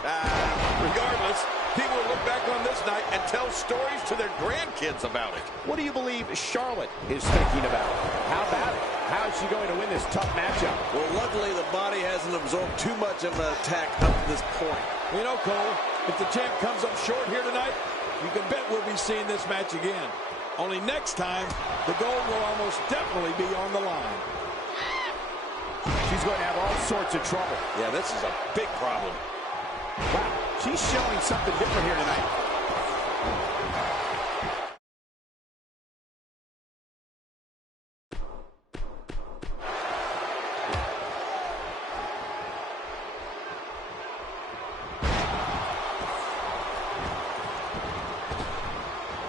Regardless, people will look back on this night and tell stories to their grandkids about it. What do you believe Charlotte is thinking about? How about it? How is she going to win this tough matchup? Well, luckily the body hasn't absorbed too much of an attack up to this point. You know, Cole, if the champ comes up short here tonight, you can bet we'll be seeing this match again. Only next time, the gold will almost definitely be on the line. She's going to have all sorts of trouble. Yeah, this is a big problem. Wow, she's showing something different here tonight.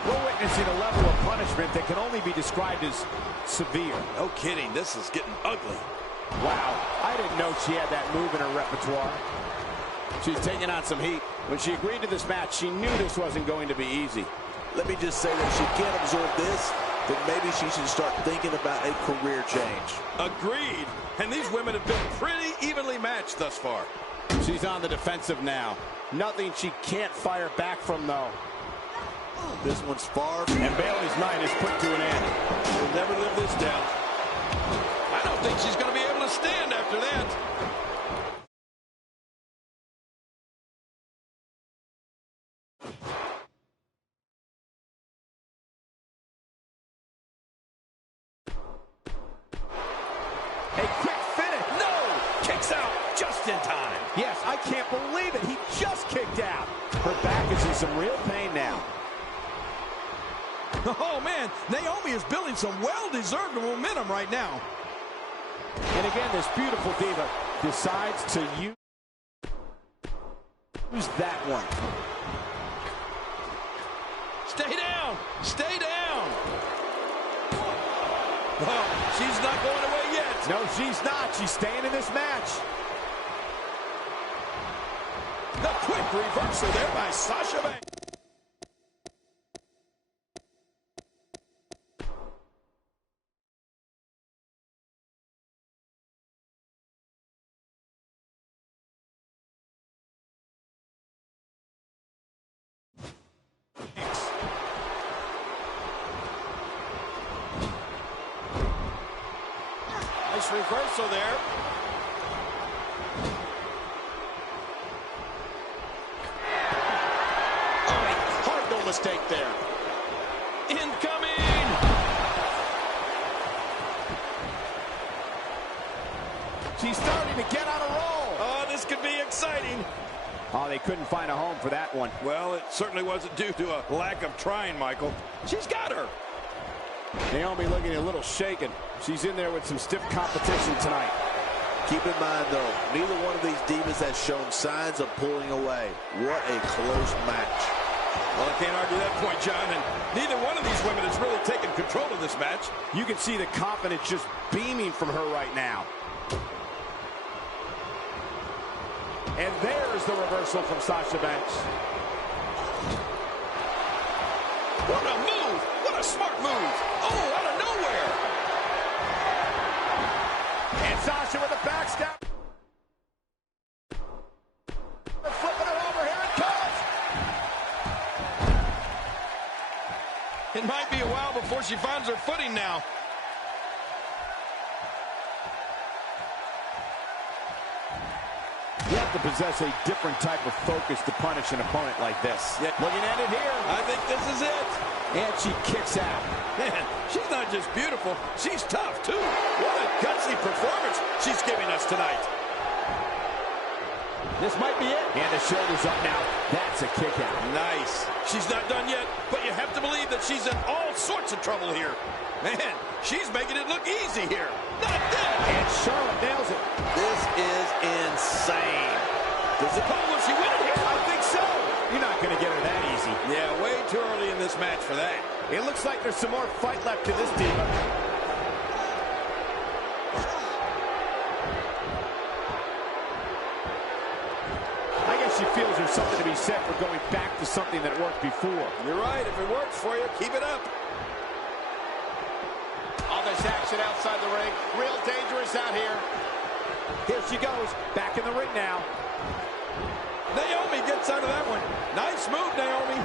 We're witnessing a level of punishment that can only be described as severe. No kidding, this is getting ugly. Wow, I didn't know she had that move in her repertoire. She's taking on some heat. When she agreed to this match, she knew this wasn't going to be easy. Let me just say that if she can't absorb this, then maybe she should start thinking about a career change. Agreed. And these women have been pretty evenly matched thus far. She's on the defensive now. Nothing she can't fire back from, though. This one's far. And Bayley's night is put to an end. She'll never live this down. I don't think she's going to be able to stand after that. A quick finish. No! Kicks out just in time. Yes, I can't believe it. He just kicked out. Her back is in some real pain now. Oh, man, Naomi is building some well-deserved momentum right now. And again, this beautiful diva decides to use that one. Stay down! Stay down! Well, she's not going away yet. No, she's not. She's staying in this match. The quick reversal there by Sasha Banks. Nice reversal there. Oh, hard no mistake there. Incoming! She's starting to get on a roll. Oh, this could be exciting. Oh, they couldn't find a home for that one. Well, it certainly wasn't due to a lack of trying, Michael. She's got her. Naomi looking a little shaken. She's in there with some stiff competition tonight. Keep in mind, though, neither one of these divas has shown signs of pulling away. What a close match. Well, I can't argue that point, John, and neither one of these women has really taken control of this match. You can see the confidence just beaming from her right now. And there's the reversal from Sasha Banks. What a move! What a smart move! Oh, out of nowhere! And Sasha with a backstab. Flipping it over, here it comes! It might be a while before she finds her footing now. You have to possess a different type of focus to punish an opponent like this. Yeah. Looking at it here. I think this is it. And she kicks out. Man, she's not just beautiful, she's tough, too. What a gutsy performance she's giving us tonight. This might be it. And the shoulder's up now. That's a kick out. Nice. She's not done yet, but you have to believe that she's in all sorts of trouble here. Man, she's making it look easy here. Not that. And Charlotte nails it. This is insane. Does it come? Will she win it here? I think so. You're not going to get her that easy. Yeah, way too early in this match for that. It looks like there's some more fight left in this diva. I guess she feels there's something to be said for going back to something that worked before. You're right. If it works for you, keep it up. All this action outside the ring. Real dangerous out here. Here she goes. Back in the ring now. Naomi gets out of that one. Nice move, Naomi.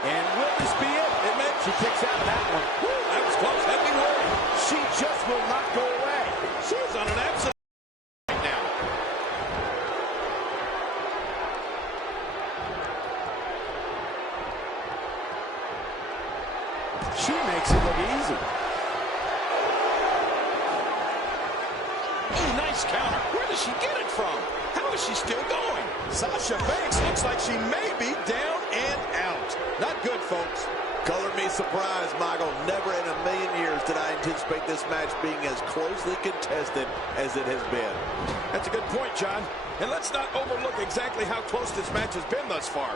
And will this be it? It meant She kicks out of that one. Woo, that was close. Had me worried. She just will not go away. She's on an absolute right now. She makes it look easy. Oh, nice counter. Where does she get it from? How is she still going? Sasha Banks looks like she may be down and out. Not good, folks. Color me surprised, Michael. Never in a million years did I anticipate this match being as closely contested as it has been. That's a good point, John. And let's not overlook exactly how close this match has been thus far.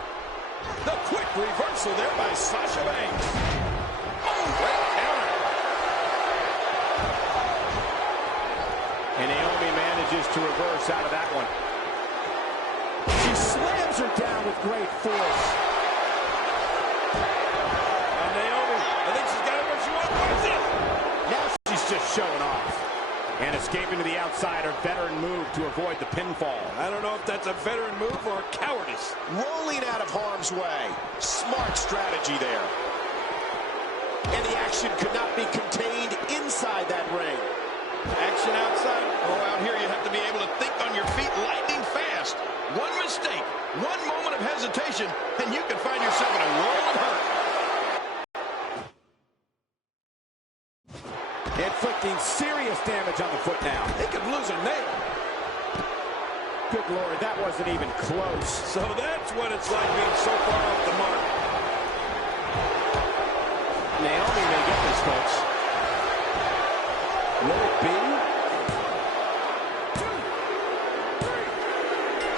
The quick reversal there by Sasha Banks. Oh, great counter. And Naomi manages to reverse out of that one. She slams her down with great force. Naomi, I think she's got it where she wants. Where's it? Now she's just showing off. And escaping to the outside, her veteran move to avoid the pinfall. I don't know if that's a veteran move or cowardice. Rolling out of harm's way. Smart strategy there. And the action could not be contained inside that ring. Action outside. Oh, out here you have to be able to think on your feet lightning fast. One mistake, one moment of hesitation, and you can find yourself in a world of hurt. Inflicting serious damage on the foot now. They could lose a nail. Good Lord, that wasn't even close. So that's what it's like being so far off the mark. Naomi may get this, folks. Will it be? 2, 3.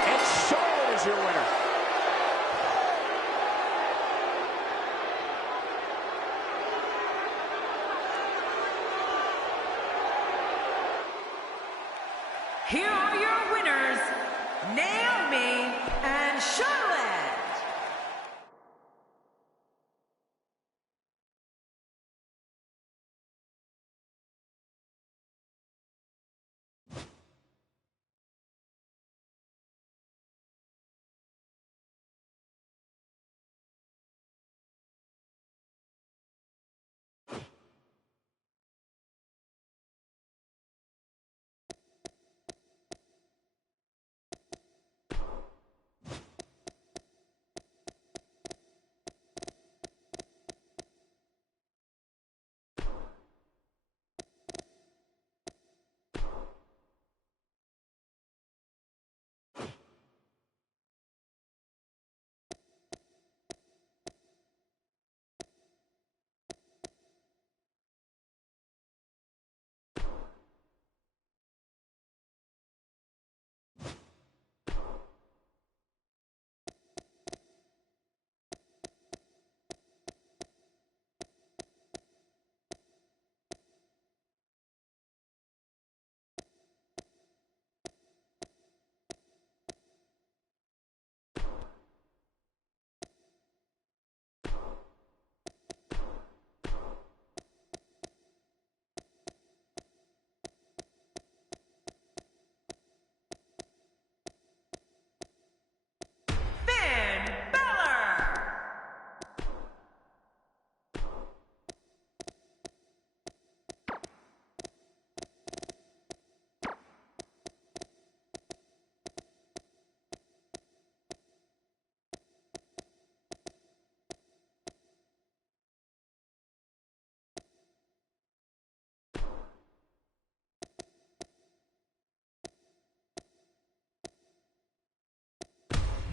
And Charlotte is your winner. Here are your winners, Naomi and Charlotte.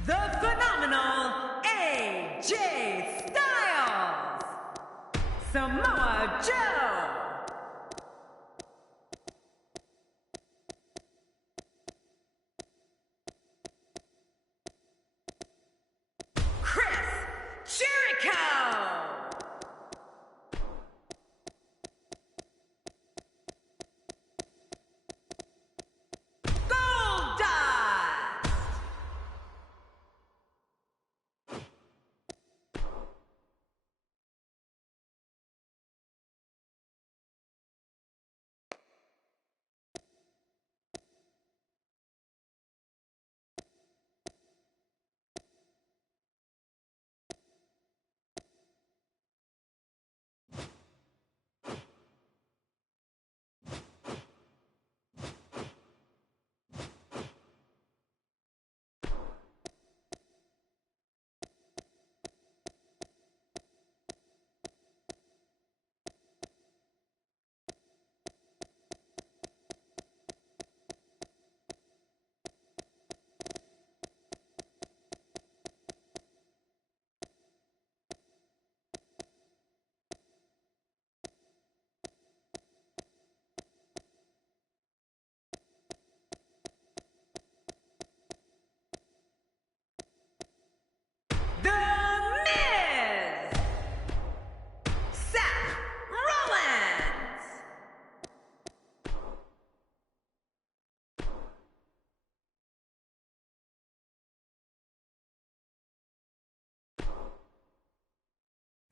The phenomenal AJ Styles, Samoa Joe, Chris Jericho,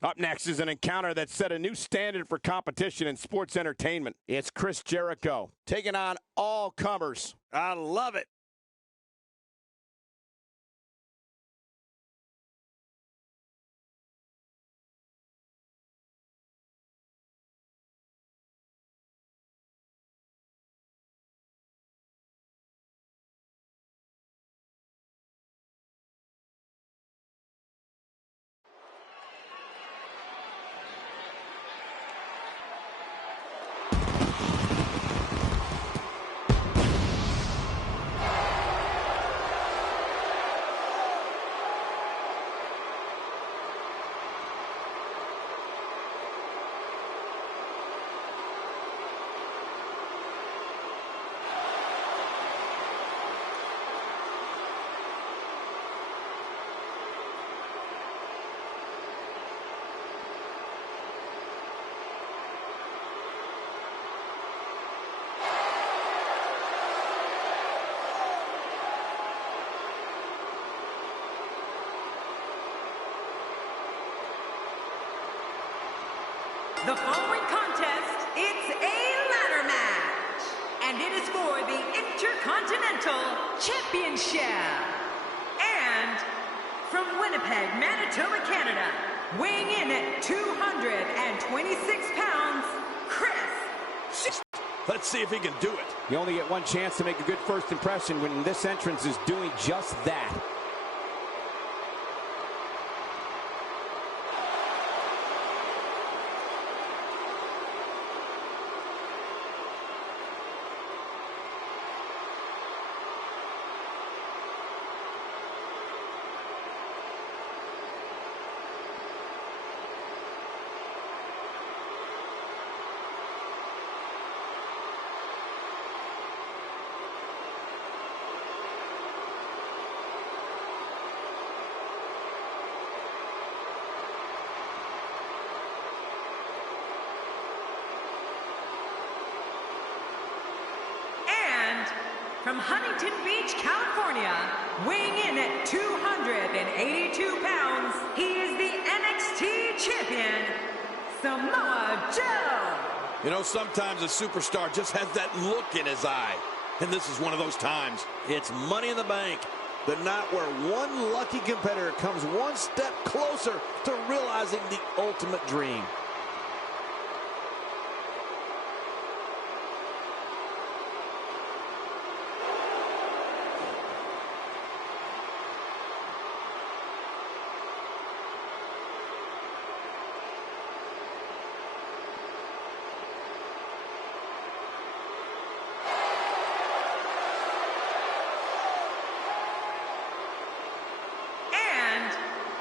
Up next is an encounter that set a new standard for competition in sports entertainment. It's Chris Jericho taking on all comers. I love it. The following contest, it's a ladder match, and it is for the Intercontinental Championship. And from Winnipeg, Manitoba, Canada, weighing in at 226 pounds, Chris. Let's see if he can do it. You only get one chance to make a good first impression when this entrance is doing just that. From Huntington Beach, California, weighing in at 282 pounds, he is the NXT champion, Samoa Joe. You know, sometimes a superstar just has that look in his eye. And this is one of those times. It's Money in the Bank, the night where one lucky competitor comes one step closer to realizing the ultimate dream.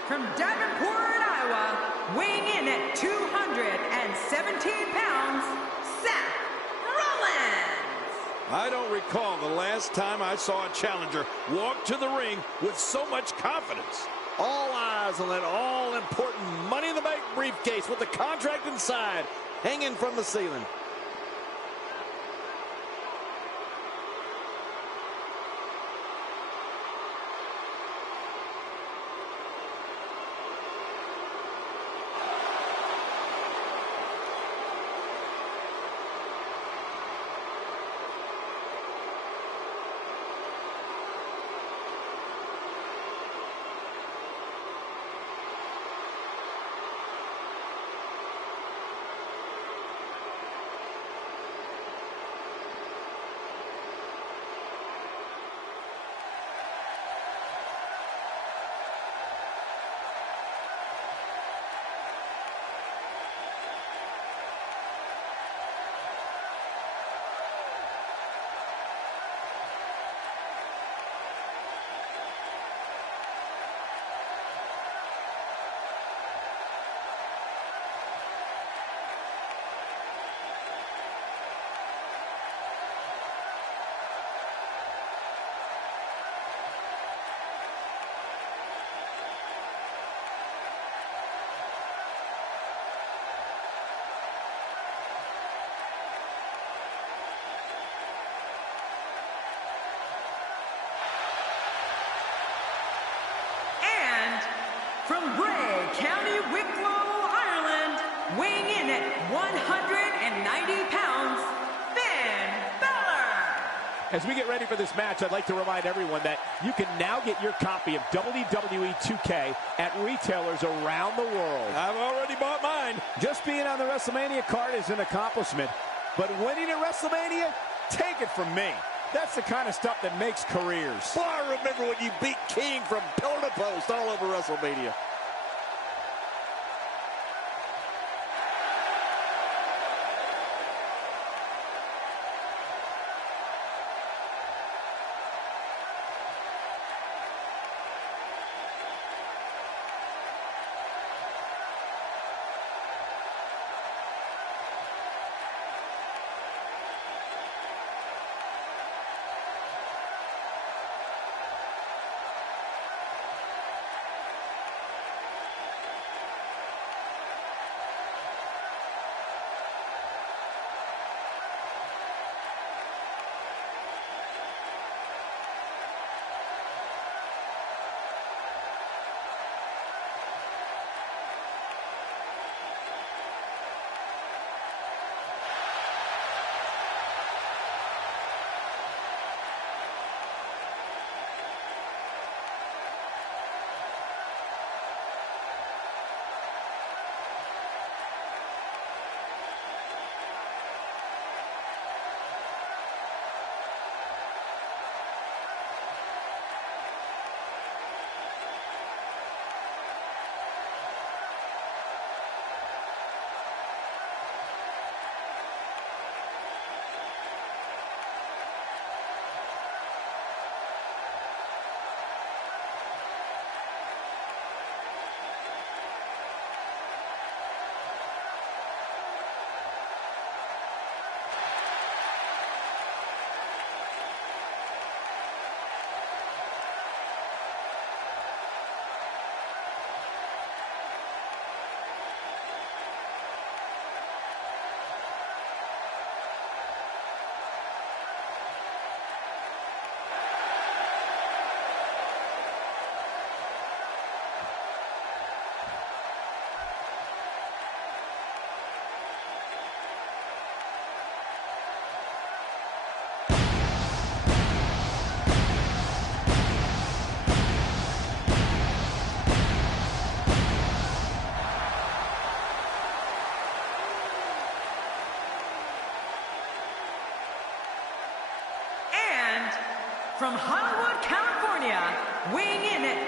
From Davenport, Iowa, weighing in at 217 pounds, Seth Rollins. I don't recall the last time I saw a challenger walk to the ring with so much confidence. All eyes on that all-important Money in the Bank briefcase with the contract inside, hanging from the ceiling. pounds, Finn Balor. As we get ready for this match, I'd like to remind everyone that you can now get your copy of WWE 2K at retailers around the world. I've already bought mine. Just being on the WrestleMania card is an accomplishment, but winning at WrestleMania, take it from me. That's the kind of stuff that makes careers. Boy, I remember when you beat King from pillar to post all over WrestleMania. From Hollywood, California, weighing in at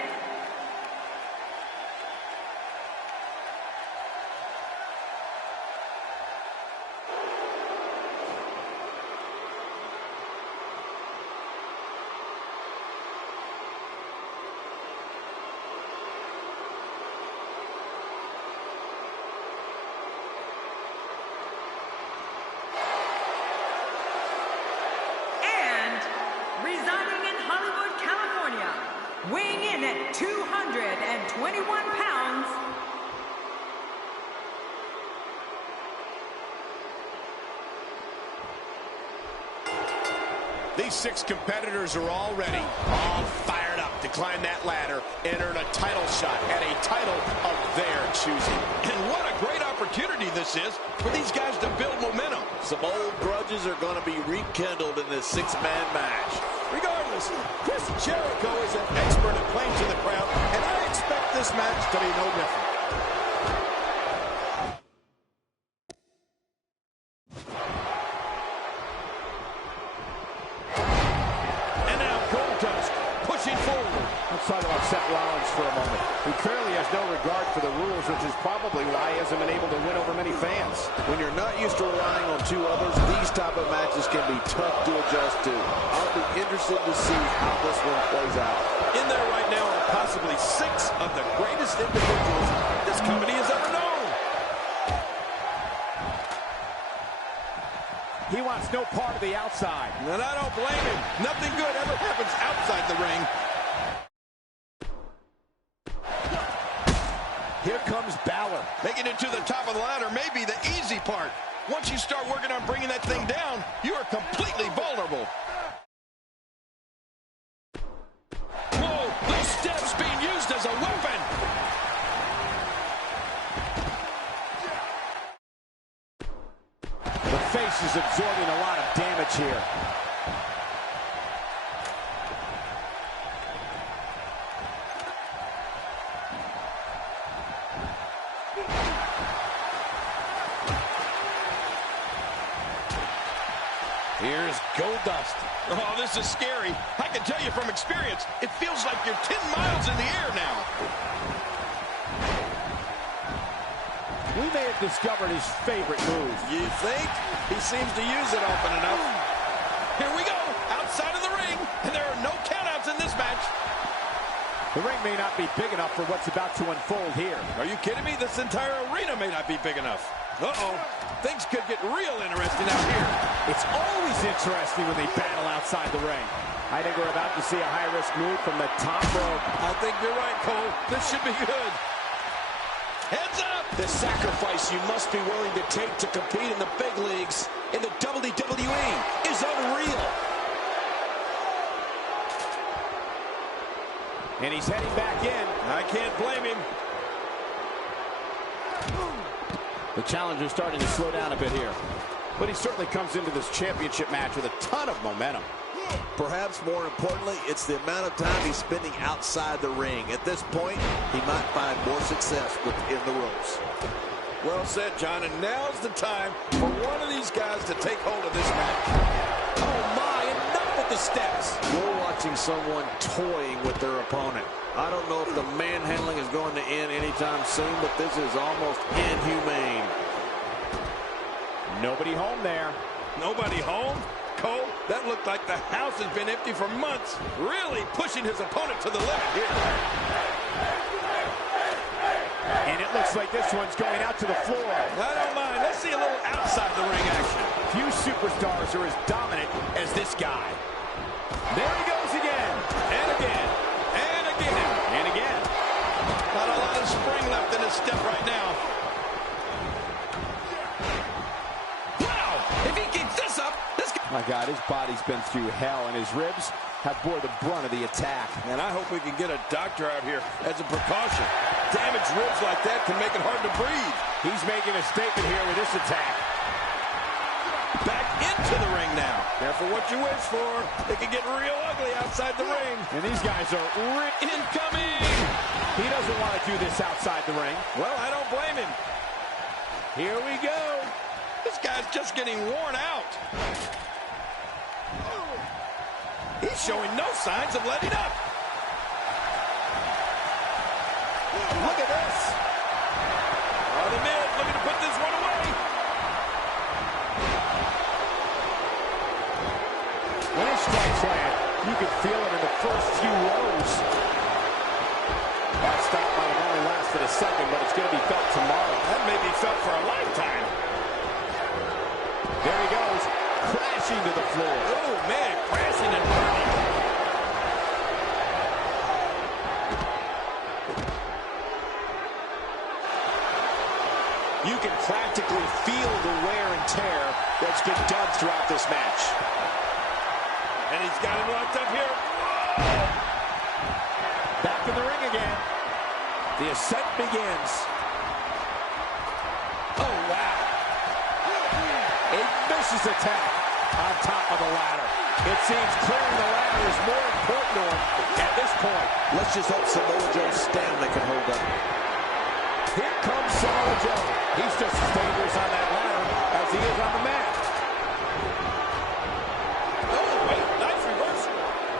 weighing in at 221 pounds, these 6 competitors are all ready, all fired up to climb that ladder and earn a title shot at a title of their choosing. And what a great opportunity this is for these guys to build momentum. Some old grudges are going to be rekindled in this 6-man match. Regardless, Chris Jericho is an expert at playing to the crowd, and I expect this match to be no different. And now Goldust pushing forward. Let's talk about Seth Rollins for a moment, who clearly has no regard for the rules, which is probably why he hasn't been able to win over many fans. When you're not used to relying on 2 others, these type of matches can be tough to adjust to. I'll be interested to see how this one plays out. In there right now are possibly 6 of the greatest individuals this company has ever known. He wants no part of the outside. And I don't blame him. Nothing good ever happens outside the ring. Here comes Balor. Making it to the top of the ladder may be the easy part. Once you start working on bringing that thing down, you are completely vulnerable. Whoa, those steps being used as a weapon. The damage here. Here's Goldust. Oh, this is scary. I can tell you from experience, it feels like you're 10 miles in the air now. We may have discovered his favorite move. You think? He seems to use it often enough. Here we go, outside of the ring, and there are no countouts in this match. The ring may not be big enough for what's about to unfold here. Are you kidding me? This entire arena may not be big enough. Uh-oh. Things could get real interesting out here. It's always interesting when they battle outside the ring. I think we're about to see a high-risk move from the top rope. I think you're right, Cole. This should be good. Heads up! The sacrifice you must be willing to take to compete in the big leagues in the WWE is unreal. And he's heading back in. I can't blame him. The challenger's starting to slow down a bit here. But he certainly comes into this championship match with a ton of momentum. Perhaps more importantly, it's the amount of time he's spending outside the ring. At this point, he might find more success within the ropes. Well said, John, and now's the time for one of these guys to take hold of this match. Oh my, enough with the steps. You're watching someone toying with their opponent. I don't know if the manhandling is going to end anytime soon, but this is almost inhumane. Nobody home there. Nobody home? Cole, that looked like the house has been empty for months. Really pushing his opponent to the limit here. And it looks like this one's going out to the floor. I don't mind. Let's see a little outside the ring action. Few superstars are as dominant as this guy. There he goes again. And again. And again. And again. Not a lot of spring left in his step right now. Wow! If he keeps this up, this guy... My God, his body's been through hell, and his ribs have bore the brunt of the attack. And I hope we can get a doctor out here as a precaution. Damaged ribs like that can make it hard to breathe. He's making a statement here with this attack. Back into the ring now. Careful what you wish for. It can get real ugly outside the ring. And these guys are incoming. He doesn't want to do this outside the ring. Well, I don't blame him. Here we go. This guy's just getting worn out. He's showing no signs of letting up. Look at this. Oh, the Miz looking to put this one away. When his strikes land, you can feel it in the first few rows. That stop might have only lasted a second, but it's going to be felt tomorrow. That may be felt for a lifetime. There he goes, crashing to the floor. Oh, man, crashing and burning. You can practically feel the wear and tear that's been done throughout this match. And he's got him locked up here. Back in the ring again. The ascent begins. Oh, wow. A vicious attack on top of the ladder. It seems clearing the ladder is more important to him at this point. Let's just hope Samoa Joe's stamina can hold up. Here comes Samoa Joe. He's just as dangerous on that ladder as he is on the mat. Oh, wait, nice reversal.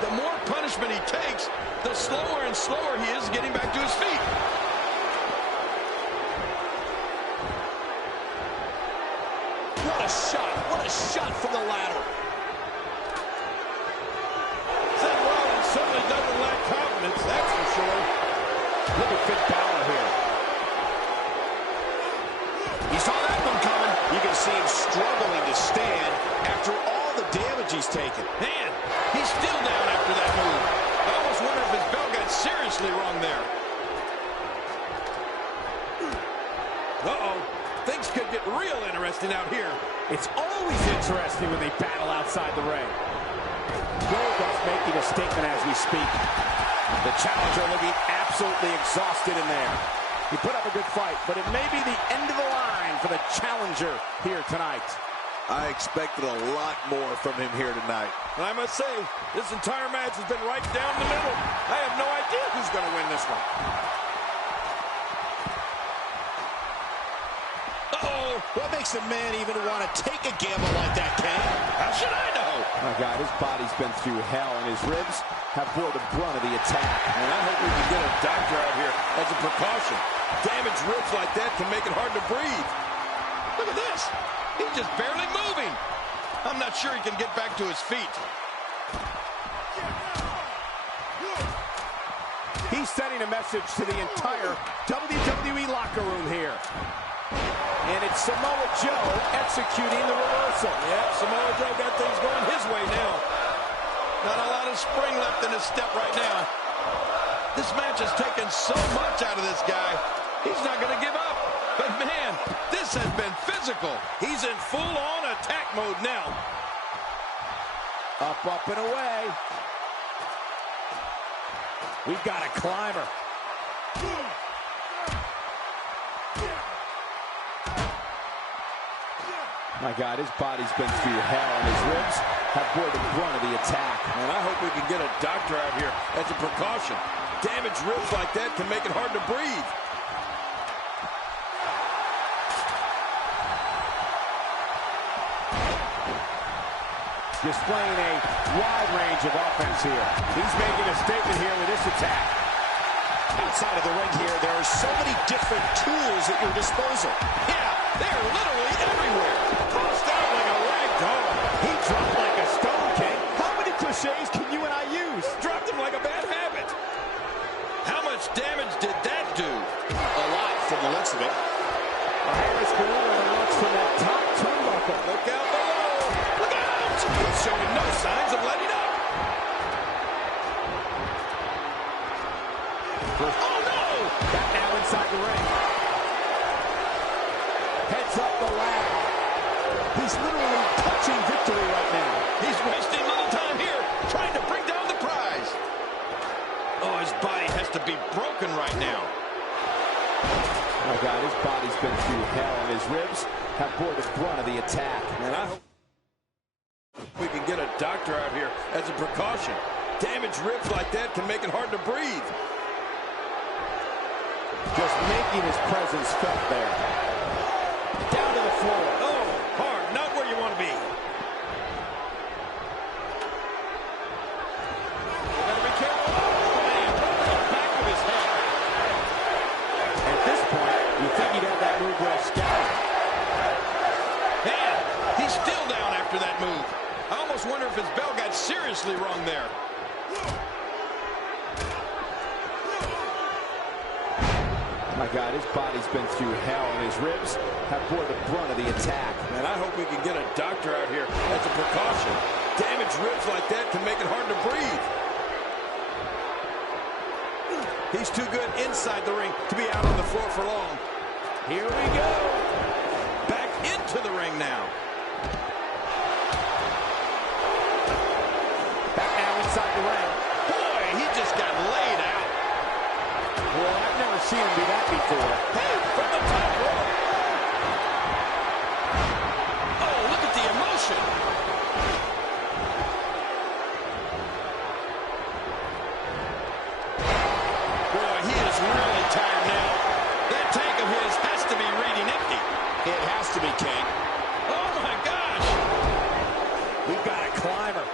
The more punishment he takes, the slower and slower he is getting back to his feet. What a shot. What a shot from the ladder. Seth Rollins certainly doesn't lack confidence, that's for sure. Look at Finn Balor here. He saw that one coming. You can see him struggling to stand after all the damage he's taken. Man, he's still down after that move. I almost wonder if his bell got seriously wrong there. Uh-oh. Things could get real interesting out here. It's always interesting when they battle outside the ring. Goldust making a statement as we speak. The challenger looking absolutely exhausted in there. He put up a good fight, but it may be the end of the line for the challenger here tonight. I expected a lot more from him here tonight. And I must say, this entire match has been right down the middle. I have no idea who's going to win this one. Uh-oh. What makes a man even want to take a gamble like that, Ken? How should I know? My God, his body's been through hell, and his ribs have bore the brunt of the attack. And I hope we can get a doctor out here as a precaution. Damaged ribs like that can make it hard to breathe. Look at this. He's just barely moving. I'm not sure he can get back to his feet. He's sending a message to the entire WWE locker room here. And it's Samoa Joe executing the reversal. Yeah, Samoa Joe got things going his way now. Not a lot of spring left in his step right now. This match has taken so much out of this guy. He's not going to give up. But man, this has been physical. He's in full-on attack mode now. Up, up, and away. We've got a climber. My God, his body's been through hell, and his ribs have bore the brunt of the attack. And I hope we can get a doctor out here as a precaution. Damaged ribs like that can make it hard to breathe. Displaying a wide range of offense here. He's making a statement here with this attack. Outside of the ring here, there are so many different tools at your disposal. Yeah, they're literally everywhere. Tossed out like a rag doll. He dropped like a stone, King. How many cliches can you and I use? Dropped him like a bad habit. How much damage did that do? A lot from the looks of it. A Harris Guerrero looks from that top turnbuckle. Look out below. Look out. He's showing no signs of letting up. Oh, no. Back now inside the ring. Heads up the ladder. He's literally touching victory right now. He's wasting little time here, trying to bring down the prize. Oh, his body has to be broken right now. My God, his body's been through hell, and his ribs have bore the brunt of the attack. And I hope we can get a doctor out here as a precaution. Damaged ribs like that can make it hard to breathe. Just making his presence felt there. Down to the floor. Oh, hard, not where you want to be. Gotta be careful. Oh, man, right to the back of his head. At this point, you think he'd have that move well scouted. Man, he's still down after that move. I almost wonder if his bell got seriously wrong there. My God, his body's been through hell, and his ribs have bore the brunt of the attack. And I hope we can get a doctor out here as a precaution. Damaged ribs like that can make it hard to breathe. He's too good inside the ring to be out on the floor for long. Here we go. Back into the ring now. Back now inside the ring. Boy, he just got laid out. Boy, I've never seen him do that before. Hey, from the top rope. Oh, look at the emotion. Boy, he is really tired now. That tank of his has to be reading empty. It has to be, King. Oh, my gosh. We've got a climber.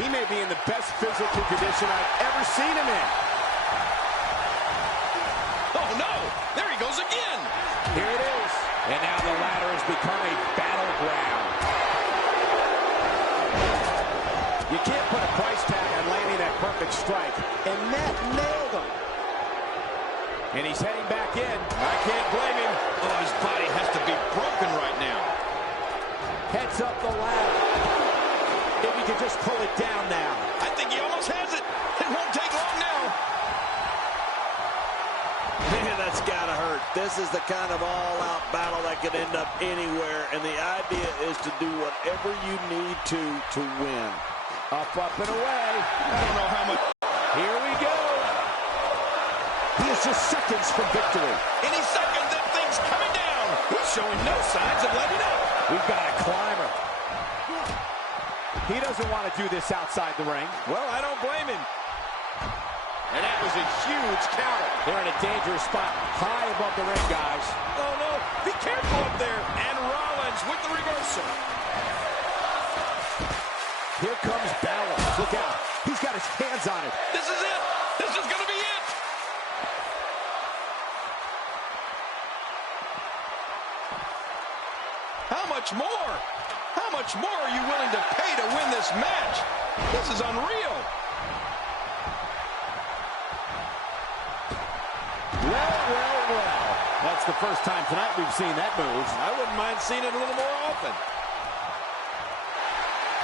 He may be in the best physical condition I've ever seen him in. Oh, no. There he goes again. Here it is. And now the ladder has become a battleground. You can't put a price tag on landing that perfect strike. And that nailed him. And he's heading back in. I can't blame him. Oh, his body has to be broken right now. Heads up the ladder. If he could just pull it down now. I think he almost has it. It won't take long now. Man, that's gotta hurt. This is the kind of all-out battle that could end up anywhere, and the idea is to do whatever you need to win. Up, up, and away. I don't know how much. Here we go. He is just seconds from victory. Any second, that thing's coming down. He's showing no signs of letting up. We've got a climber. He doesn't want to do this outside the ring. Well, I don't blame him. And that was a huge counter. They're in a dangerous spot, high above the ring, guys. Oh, no. Be careful up there. And Rollins with the reversal. Here comes Balor. Look out. He's got his hands on it. This is it. This is going to be it. How much more? How much more are you willing to pay to win this match? This is unreal. Well. That's the first time tonight we've seen that move. I wouldn't mind seeing it a little more often.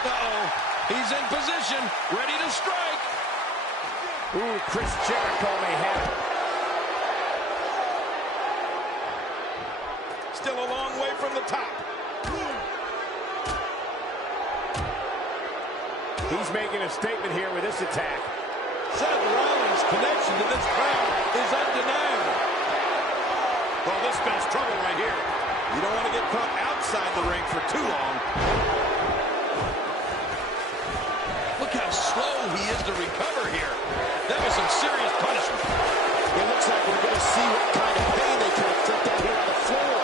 Uh-oh. He's in position, ready to strike. Ooh, Chris Jericho may have it. Still a long way from the top. He's making a statement here with this attack. Seth Rollins' connection to this crowd is undeniable. Well, this spells trouble right here. You don't want to get caught outside the ring for too long. Look how slow he is to recover here. That was some serious punishment. It looks like we're going to see what kind of pain they can inflict out here on the floor.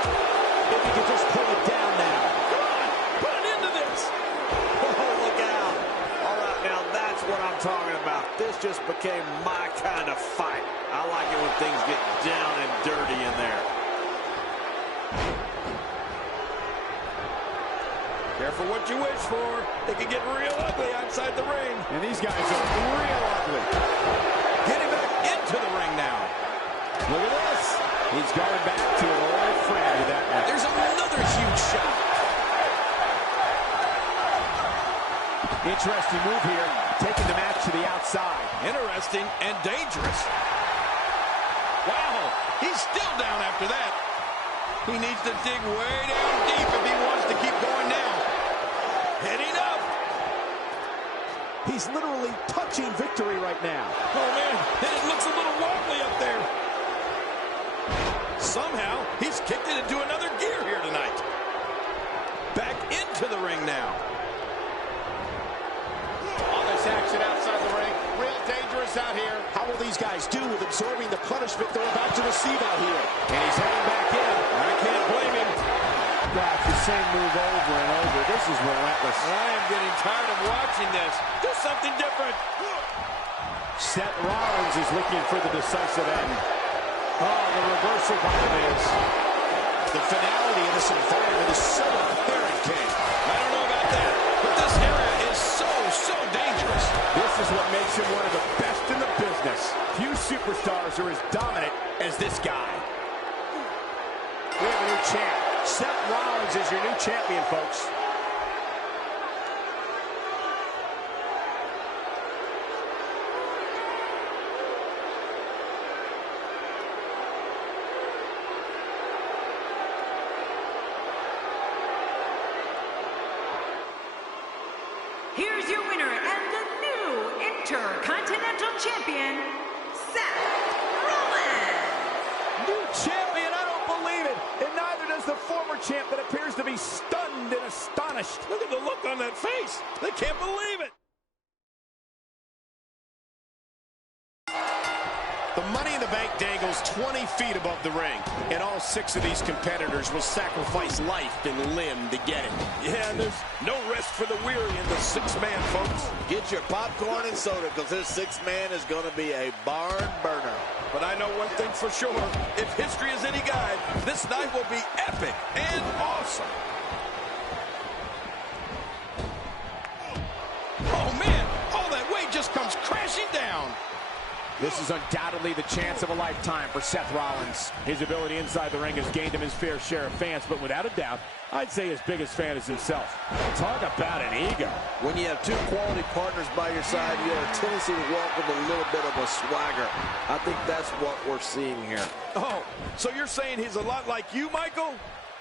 If he could just pull it down now. Come on, put an end to this. Oh, look out. All right, now that's what I'm talking about. This just became my kind of fight. I like it when things get down and dirty in there. Careful what you wish for. It can get real ugly outside the ring. And these guys are real ugly. Getting back into the ring now. Look at this. He's going back to an old friend with that one. There's another huge shot. Interesting move here, taking the match to the outside. Interesting and dangerous. Wow, he's still down after that. He needs to dig way down deep if he wants to keep going now. Heading up. He's literally touching victory right now. Oh, man, and it looks a little wobbly up there. Somehow, he's kicked it into another gear here tonight. Back into the ring now. All this action outside the ring, real dangerous out here. How will these guys do with absorbing the punishment they're about to receive out here? And he's heading back in. I can't blame him. Gosh, the same move over and over. This is relentless. I am getting tired of watching this. Do something different. Seth Rollins is looking for the decisive end. Oh, the reversal by the Miz. The finality of this environment is so apparent, King. I don't know about that, but this area is so dangerous. This is what makes him one of the best in the business. Few superstars are as dominant as this guy. We have a new champ. Seth Rollins is your new champion, folks. Here's your winner and the new Intercontinental Champion, Seth Rollins. New champion, I don't believe it. And neither does the former champ that appears to be stunned and astonished. Look at the look on that face. They can't believe it. The Money in the Bank dangles 20 feet above the ring, and all 6 of these competitors will sacrifice life and limb to get it. Yeah, and there's no rest for the weary in the 6-man, folks. Get your popcorn and soda, because this 6th man is going to be a barn burner. But I know one thing for sure. If history is any guide, this night will be epic and awesome. Oh, man, all that weight just comes crashing down. This is undoubtedly the chance of a lifetime for Seth Rollins. His ability inside the ring has gained him his fair share of fans, but without a doubt, I'd say his biggest fan is himself. Talk about an ego. When you have 2 quality partners by your side, you have a tendency to welcome a little bit of a swagger. I think that's what we're seeing here. Oh, so you're saying he's a lot like you, Michael?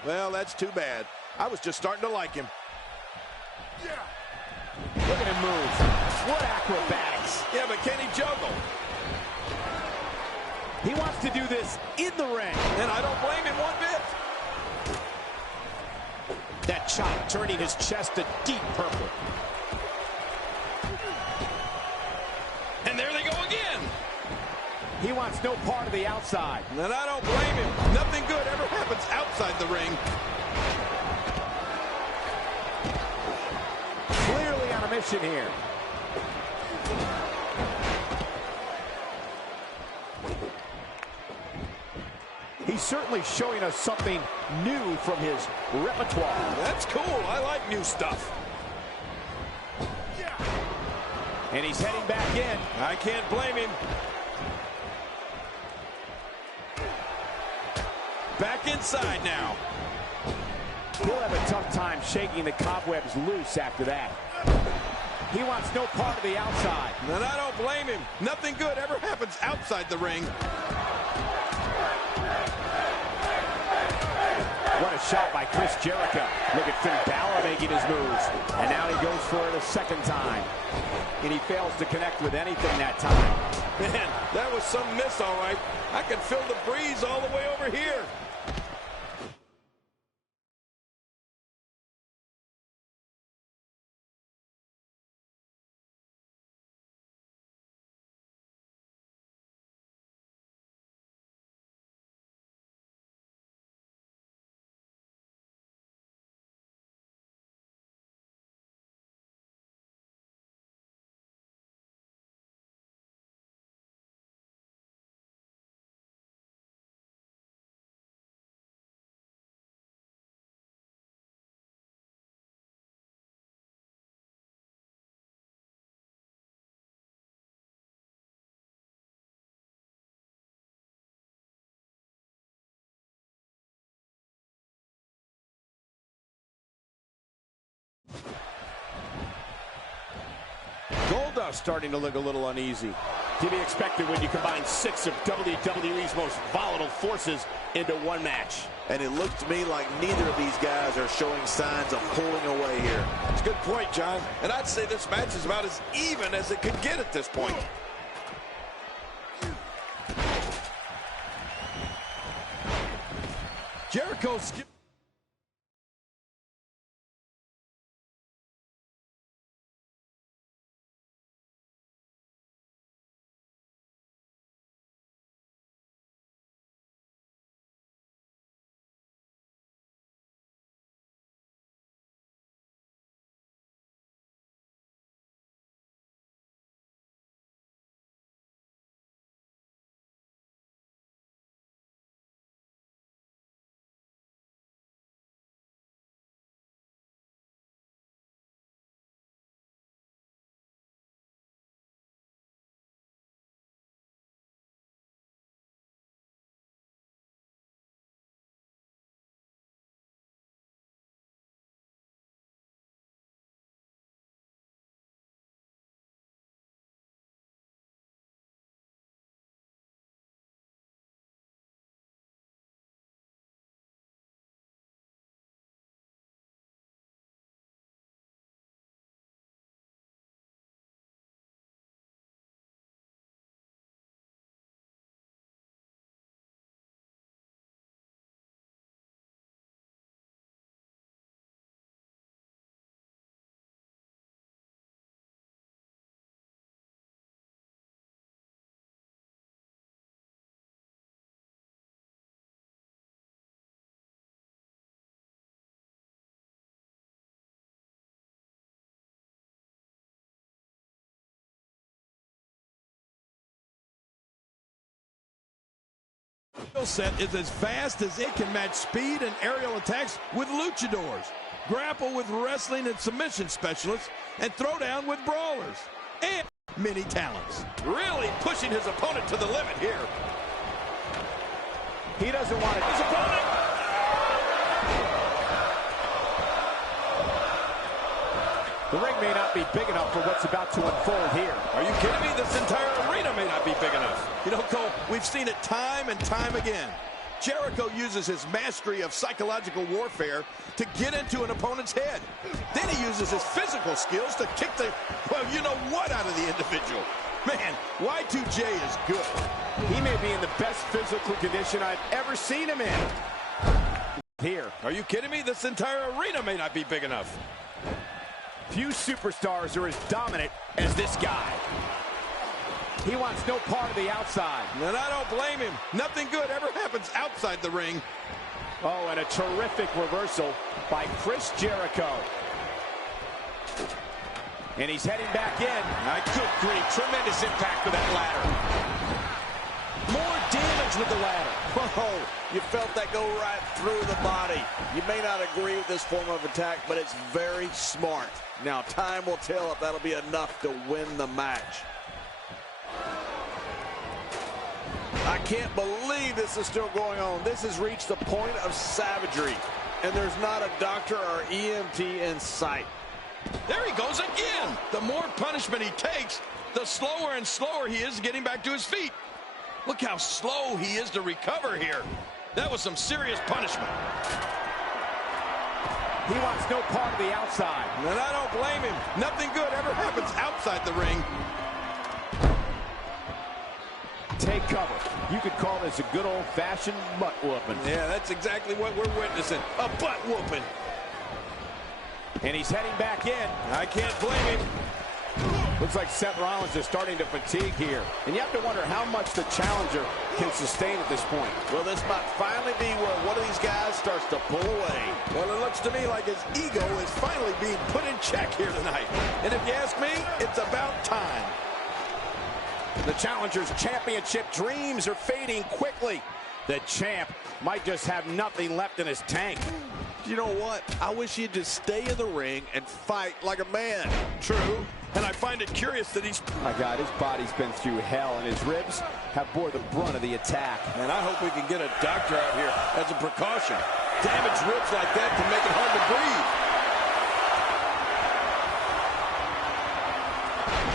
Well, that's too bad. I was just starting to like him. Look at him move. What acrobatics. Yeah, but can he juggle? He wants to do this in the ring. And I don't blame him one bit. That chop turning his chest a deep purple. And there they go again. He wants no part of the outside. And I don't blame him. Nothing good ever happens outside the ring. Clearly on a mission here. He's certainly showing us something new from his repertoire. That's cool. I like new stuff. And he's heading back in. I can't blame him. Back inside now. He'll have a tough time shaking the cobwebs loose after that. He wants no part of the outside. And I don't blame him. Nothing good ever happens outside the ring. What a shot by Chris Jericho. Look at Finn Balor making his moves. And now he goes for it a second time. And he fails to connect with anything that time. Man, that was some miss, all right. I can feel the breeze all the way over here. Goldust starting to look a little uneasy. To be expected when you combine 6 of WWE's most volatile forces into one match. And it looks to me like neither of these guys are showing signs of pulling away here. That's a good point, John. And I'd say this match is about as even as it could get at this point. Jericho skipped. Skill set is as fast as it can match speed and aerial attacks with luchadors, grapple with wrestling and submission specialists, and throw down with brawlers, and many talents. Really pushing his opponent to the limit here. He doesn't want it. His opponent. The ring may not be big enough for what's about to unfold here. Are you kidding me? This entire arena may not be big enough. You know, Cole, we've seen it time and time again. Jericho uses his mastery of psychological warfare to get into an opponent's head. Then he uses his physical skills to kick the, well, you know what, out of the individual. Man, Y2J is good. He may be in the best physical condition I've ever seen him in. here. Are you kidding me? This entire arena may not be big enough. Few superstars are as dominant as this guy. He wants no part of the outside. And I don't blame him. Nothing good ever happens outside the ring. Oh, and a terrific reversal by Chris Jericho. And he's heading back in. Good grief. Tremendous impact with that ladder. More damage with the ladder. Whoa, you felt that go right through the body. You may not agree with this form of attack, but it's very smart. Now, time will tell if that'll be enough to win the match. I can't believe this is still going on. This has reached the point of savagery, and there's not a doctor or EMT in sight. There he goes again. The more punishment he takes, the slower and slower he is getting back to his feet. Look how slow he is to recover here. That was some serious punishment. He wants no part of the outside. And I don't blame him. Nothing good ever happens outside the ring. Take cover. You could call this a good old-fashioned butt whooping. Yeah, that's exactly what we're witnessing. A butt whooping. And he's heading back in. I can't blame him. Looks like Seth Rollins is starting to fatigue here. And you have to wonder how much the challenger can sustain at this point. Well, this might finally be where one of these guys starts to pull away. Well, it looks to me like his ego is finally being put in check here tonight. And if you ask me, it's about time. The challenger's championship dreams are fading quickly. The champ might just have nothing left in his tank. You know what? I wish he'd just stay in the ring and fight like a man. True. And I find it curious that he's... My God, his body's been through hell, and his ribs have bore the brunt of the attack. And I hope we can get a doctor out here as a precaution. Damaged ribs like that can make it hard to breathe.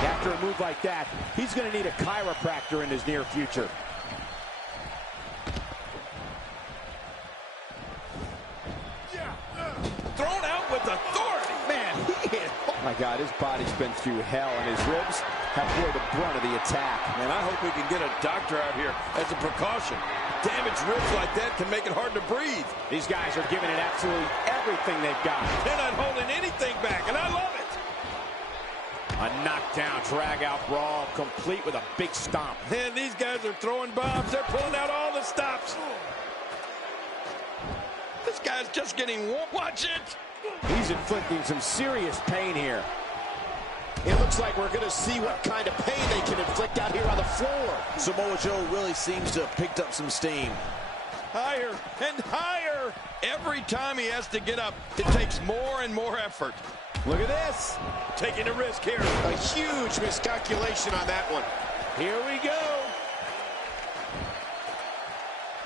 After a move like that, he's going to need a chiropractor in his near future. Thrown out with authority. Man, he hit. My God, his body's been through hell, and his ribs have bore the brunt of the attack. And I hope we can get a doctor out here as a precaution. Damaged ribs like that can make it hard to breathe. These guys are giving it absolutely everything they've got. They're not holding anything back, and I love it. A knockdown, drag-out brawl, complete with a big stomp. Man, these guys are throwing bombs. They're pulling out all the stops. This guy's just getting warm. Watch it. He's inflicting some serious pain here. It looks like we're going to see what kind of pain they can inflict out here on the floor. Samoa Joe really seems to have picked up some steam. Higher and higher. Every time he has to get up, it takes more and more effort. Look at this. Taking a risk here. A huge miscalculation on that one. Here we go.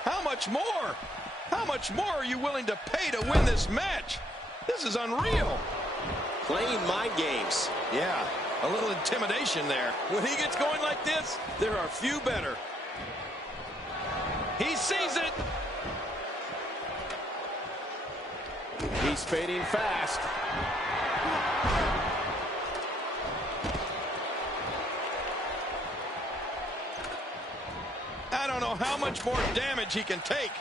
How much more? How much more are you willing to pay to win this match? This is unreal. Playing mind games. Yeah, a little intimidation there. When he gets going like this, there are few better. He sees it. He's fading fast. I don't know how much more damage he can take.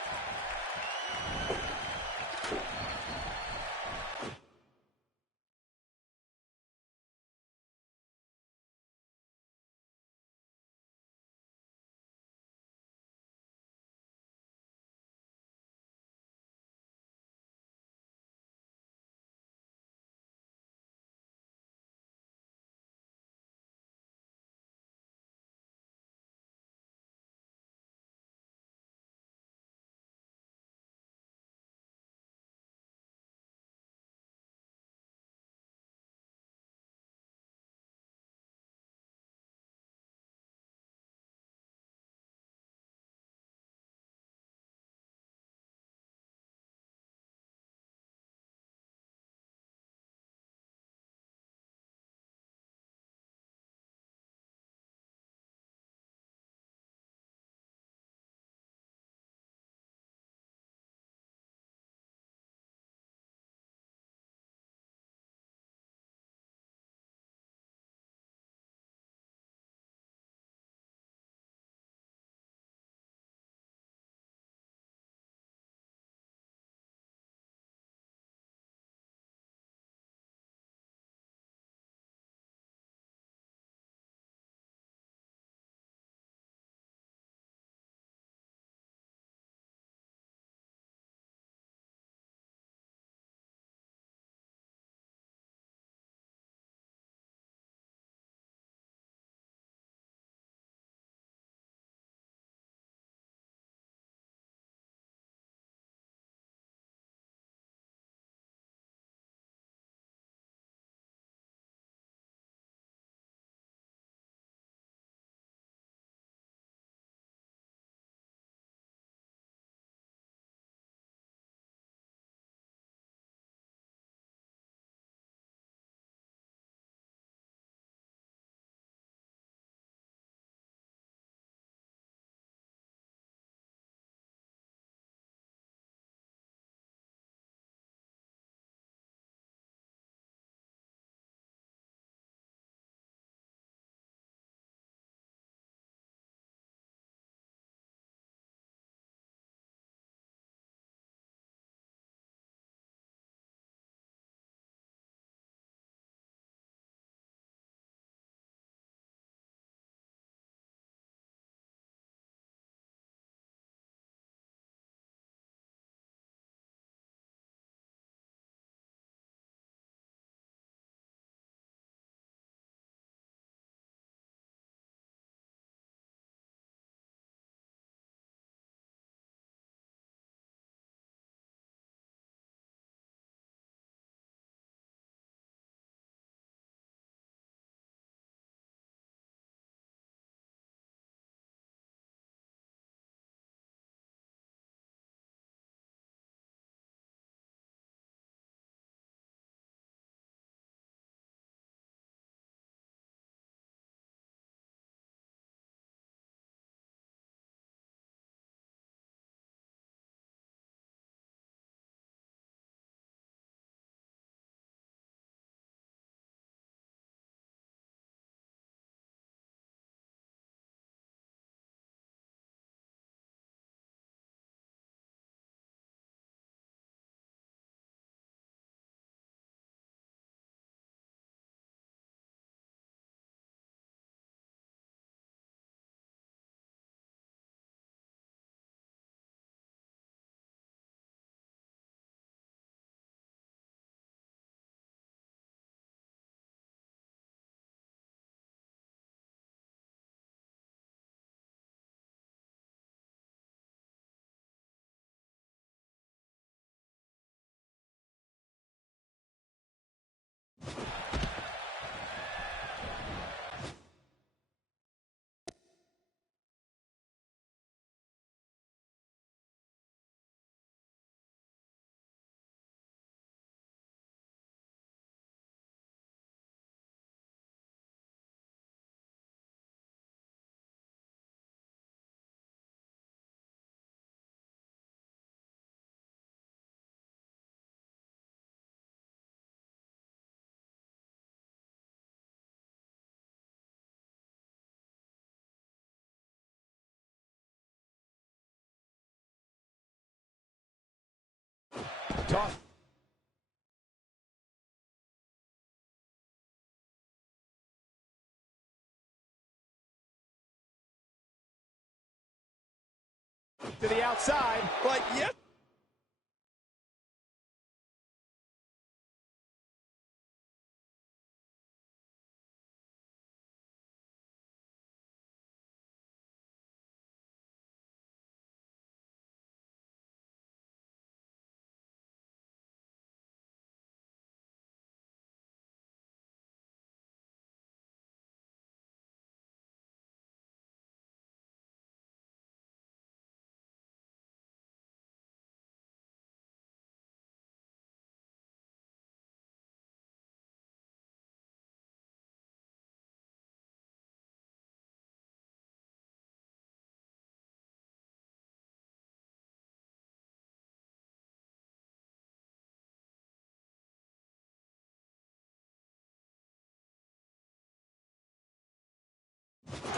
Toss. To the outside. Like, yes.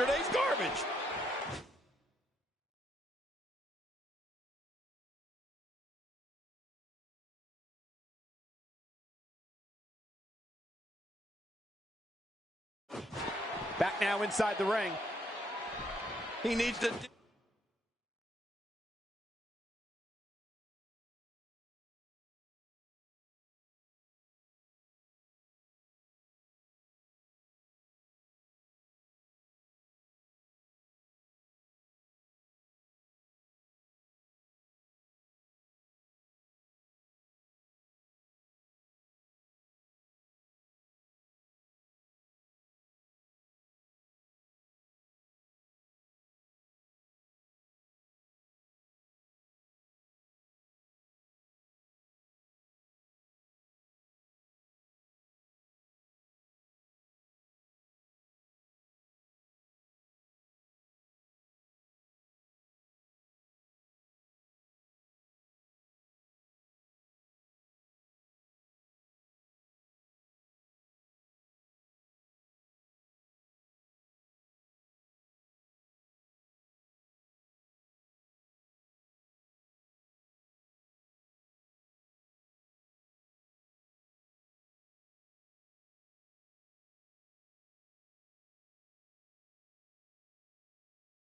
Yesterday's garbage. Back now inside the ring. He needs to